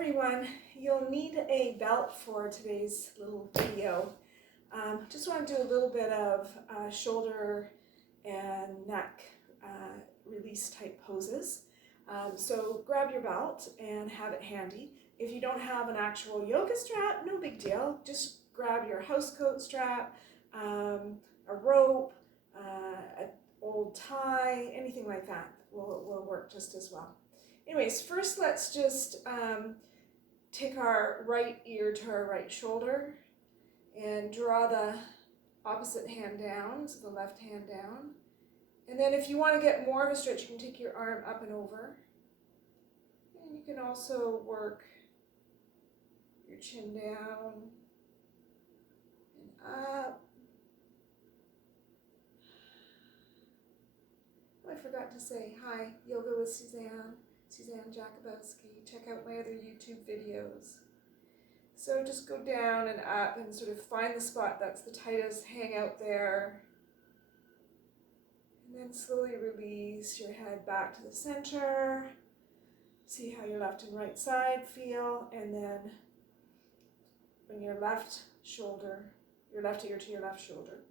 everyone, you'll need a belt for today's little video. Just want to do a little bit of shoulder and neck release type poses. So grab your belt and have it handy. If you don't have an actual yoga strap, no big deal. Just grab your housecoat strap, a rope, an old tie, anything like that will work just as well. Anyways, first let's just take our right ear to our right shoulder and draw the opposite hand down, so the left hand down. And then if you want to get more of a stretch, you can take your arm up and over. And you can also work your chin down and up. Oh, I forgot to say hi, Yoga with Suzanne Jakubowski. Check out my other YouTube videos. So just go down and up and sort of find the spot that's the tightest, hang out there. And then slowly release your head back to the center. See how your left and right side feel, and then bring your left ear to your left shoulder.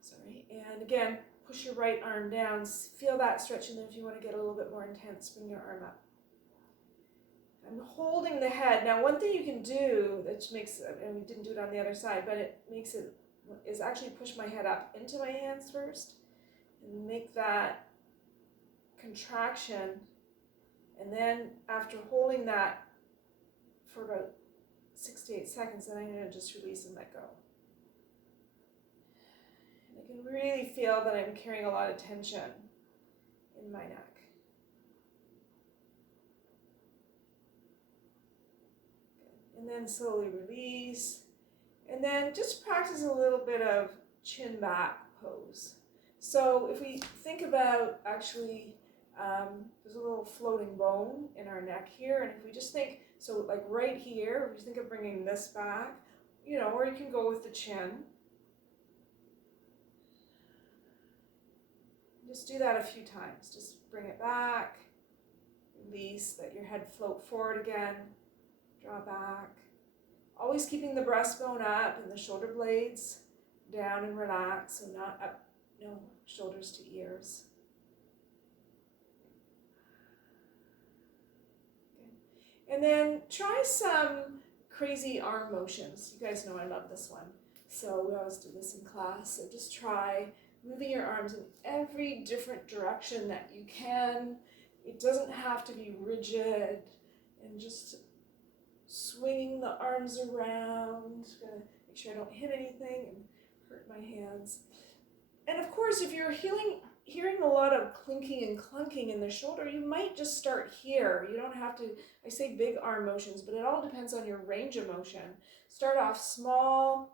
Sorry, and again, push your right arm down, feel that stretch, and then if you want to get a little bit more intense, bring your arm up. I'm holding the head. Now, one thing you can do that makes, and we didn't do it on the other side, but it makes it, is actually push my head up into my hands first, and make that contraction, and then after holding that for about 6 to 8 seconds, then I'm going to just release and let go. I can really feel that I'm carrying a lot of tension in my neck. And then slowly release. And then just practice a little bit of chin back pose. So if we think about actually, there's a little floating bone in our neck here. And if we just think, so like right here, if you think of bringing this back, you know, or you can go with the chin. Just do that a few times. Just bring it back, release, let your head float forward again, draw back. Always keeping the breastbone up and the shoulder blades down and relaxed, so not up, no shoulders to ears. Okay. And then try some crazy arm motions. You guys know I love this one. So we always do this in class, so just try moving your arms in every different direction that you can. It doesn't have to be rigid, and just swinging the arms around. Gonna make sure I don't hit anything and hurt my hands. And of course, if you're hearing a lot of clinking and clunking in the shoulder, you might just start here. You don't have to, I say big arm motions, but it all depends on your range of motion. Start off small.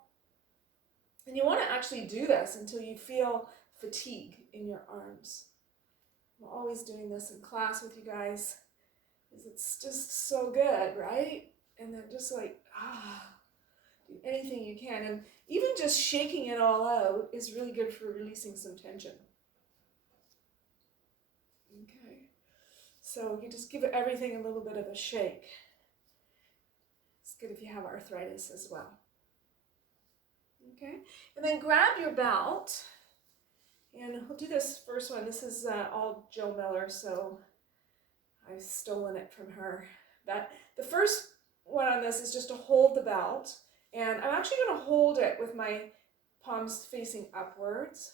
And you want to actually do this until you feel fatigue in your arms. I'm always doing this in class with you guys, because it's just so good, right? And then just like, do anything you can. And even just shaking it all out is really good for releasing some tension. Okay. So you just give everything a little bit of a shake. It's good if you have arthritis as well. Okay, and then grab your belt, and we'll do this first one. This is all Joe Miller, so I've stolen it from her. The first one on this is just to hold the belt, and I'm actually going to hold it with my palms facing upwards,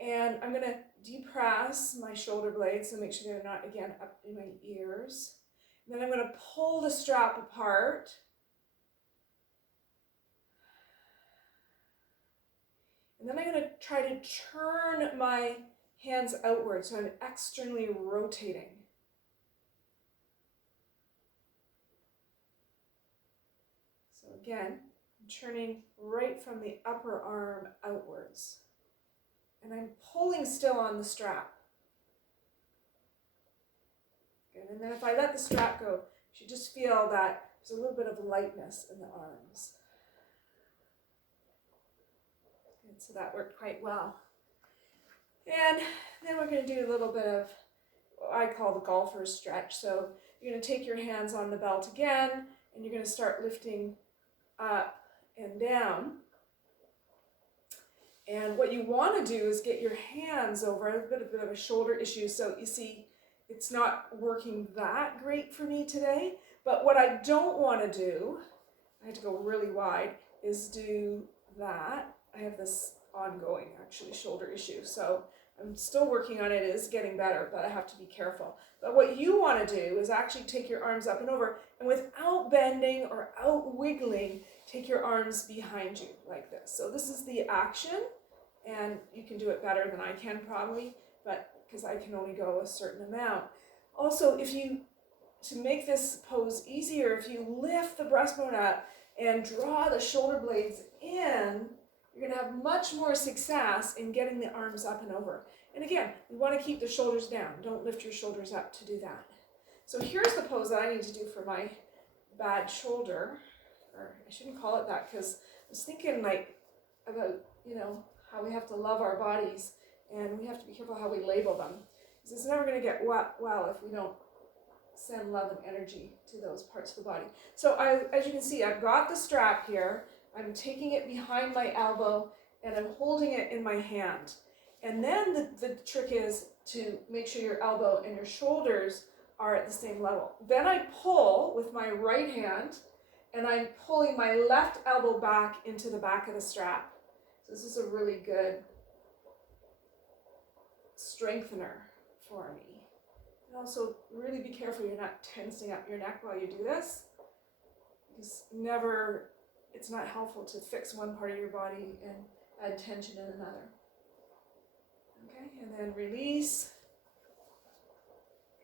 and I'm going to depress my shoulder blades, so make sure they're not, again, up in my ears. And then I'm going to pull the strap apart. And then I'm going to try to turn my hands outward, so I'm externally rotating. So again, I'm turning right from the upper arm outwards. And I'm pulling still on the strap. Good. And then if I let the strap go, you should just feel that there's a little bit of lightness in the arms. So that worked quite well. And then we're going to do a little bit of I call the golfer's stretch. So you're going to take your hands on the belt again, and you're going to start lifting up and down. And what you want to do is get your hands over. I have a bit of a shoulder issue, so you see it's not working that great for me today. But what I don't want to do, I had to go really wide, is do that. I have this ongoing, actually, shoulder issue. So I'm still working on it. It is getting better, but I have to be careful. But what you want to do is actually take your arms up and over, and without bending or out wiggling, take your arms behind you like this. So this is the action, and you can do it better than I can probably, but because I can only go a certain amount. Also, to make this pose easier, if you lift the breastbone up and draw the shoulder blades in, you're going to have much more success in getting the arms up and over. And again, we want to keep the shoulders down. Don't lift your shoulders up to do that. So here's the pose that I need to do for my bad shoulder. Or I shouldn't call it that, because I was thinking like about, how we have to love our bodies, and we have to be careful how we label them. Because it's never going to get well if we don't send love and energy to those parts of the body. So as you can see, I've got the strap here. I'm taking it behind my elbow, and I'm holding it in my hand. And then the trick is to make sure your elbow and your shoulders are at the same level. Then I pull with my right hand, and I'm pulling my left elbow back into the back of the strap. So this is a really good strengthener for me. And also really be careful you're not tensing up your neck while you do this, because it's not helpful to fix one part of your body and add tension in another. Okay, and then release,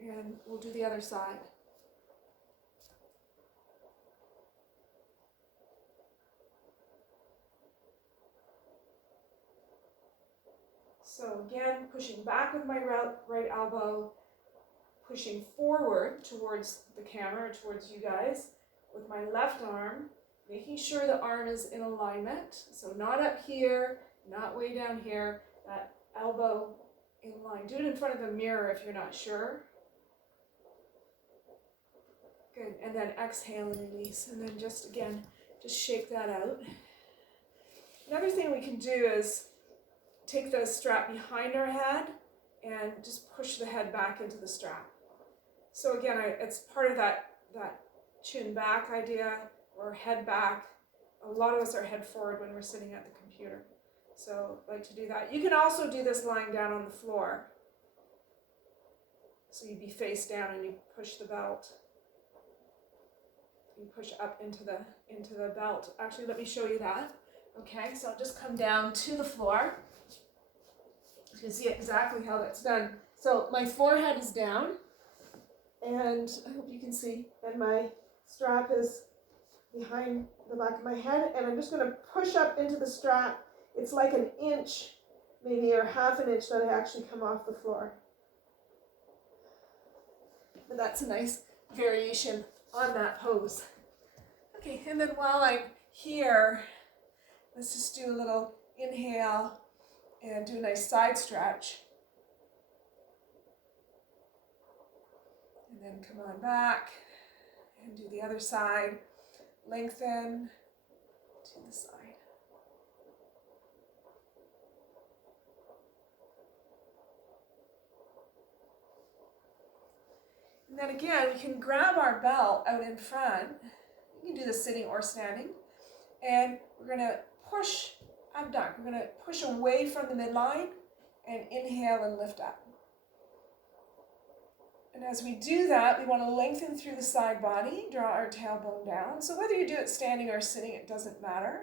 and we'll do the other side. So again, pushing back with my right elbow, pushing forward towards the camera, towards you guys, with my left arm, making sure the arm is in alignment. So not up here, not way down here, that elbow in line. Do it in front of the mirror if you're not sure. Good, and then exhale and release, and then just shake that out. Another thing we can do is take the strap behind our head and just push the head back into the strap. So again, it's part of that chin back idea, or head back. A lot of us are head forward when we're sitting at the computer. So I like to do that. You can also do this lying down on the floor. So you'd be face down and you push the belt. You push up into the belt. Actually, let me show you that. Okay, so I'll just come down to the floor. You can see exactly how that's done. So my forehead is down, and I hope you can see, and my strap is behind the back of my head, and I'm just going to push up into the strap. It's like an inch, maybe, or half an inch that I actually come off the floor. But that's a nice variation on that pose. Okay, and then while I'm here, let's just do a little inhale and do a nice side stretch. And then come on back and do the other side. Lengthen to the side. And then again, we can grab our belt out in front. You can do this sitting or standing. And we're going to push abduct. We're going to push away from the midline and inhale and lift up. And as we do that, we want to lengthen through the side body, draw our tailbone down. So whether you do it standing or sitting, it doesn't matter.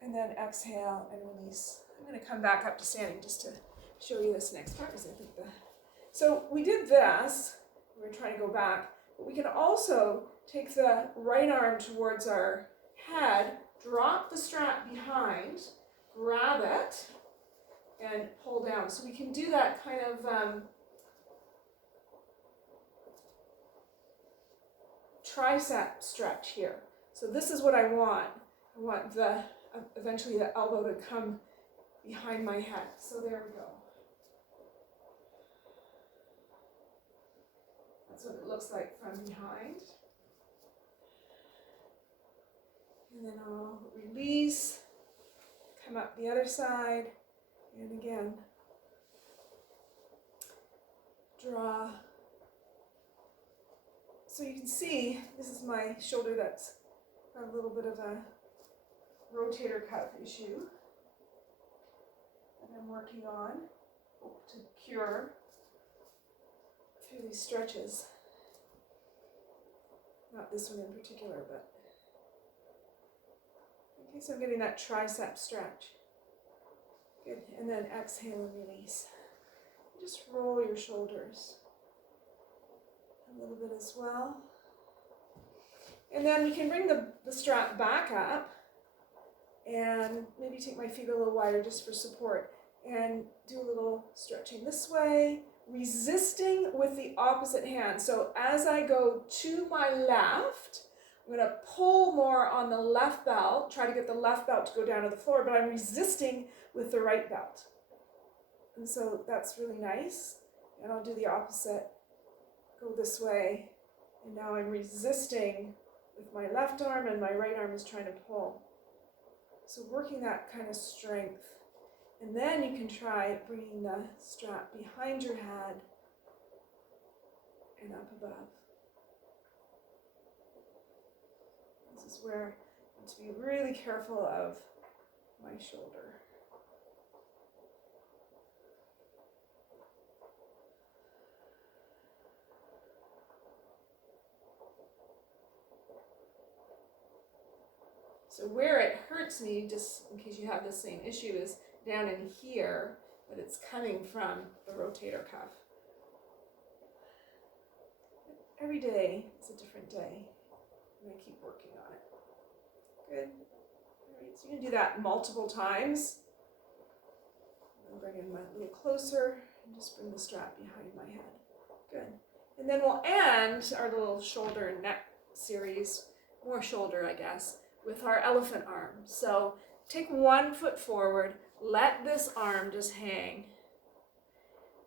And then exhale and release. I'm going to come back up to standing just to show you this next part, because I think so we did this. We're trying to go back, but we can also take the right arm towards our head, drop the strap behind, grab it, and pull down. So we can do that kind of tricep stretch here. So this is what I want. I want eventually the elbow to come behind my head. So there we go. That's what it looks like from behind. And then I'll release, come up the other side, and again, draw. So you can see, this is my shoulder that's got a little bit of a rotator cuff issue that I'm working on to cure through these stretches. Not this one in particular, but okay, so I'm getting that tricep stretch. Good, and then exhale and release. Just roll your shoulders a little bit as well. And then we can bring the strap back up and maybe take my feet a little wider just for support and do a little stretching this way, resisting with the opposite hand. So as I go to my left, I'm going to pull more on the left belt, try to get the left belt to go down to the floor, but I'm resisting with the right belt. And so that's really nice. And I'll do the opposite. Go this way. And now I'm resisting with my left arm and my right arm is trying to pull. So working that kind of strength. And then you can try bringing the strap behind your head and up above. This is where I need to be really careful of my shoulder. So where it hurts me, just in case you have the same issue, is down in here, but it's coming from the rotator cuff. Every day is a different day, and I keep working on it. Good. All right, so you can do that multiple times. And bring it a little closer, and just bring the strap behind my head. Good. And then we'll end our little shoulder and neck series, more shoulder, I guess, with our elephant arm. So take one foot forward, let this arm just hang,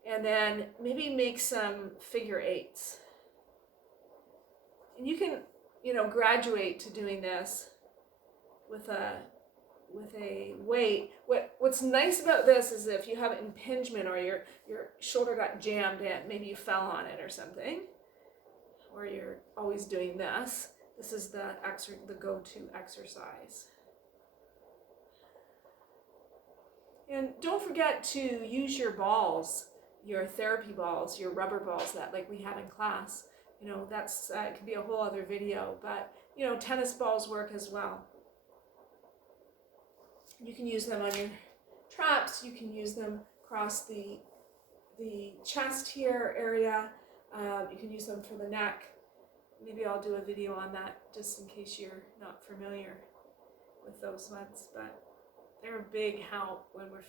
and then maybe make some figure eights. And you can, graduate to doing this with a weight. What's nice about this is if you have impingement or your shoulder got jammed in, maybe you fell on it or something, or you're always doing this. This is the go-to exercise. And don't forget to use your balls, your therapy balls, your rubber balls that like we had in class. That's it could be a whole other video, but tennis balls work as well. You can use them on your traps. You can use them across the chest here area. You can use them for the neck. Maybe I'll do a video on that just in case you're not familiar with those ones, but they're a big help when we're feeling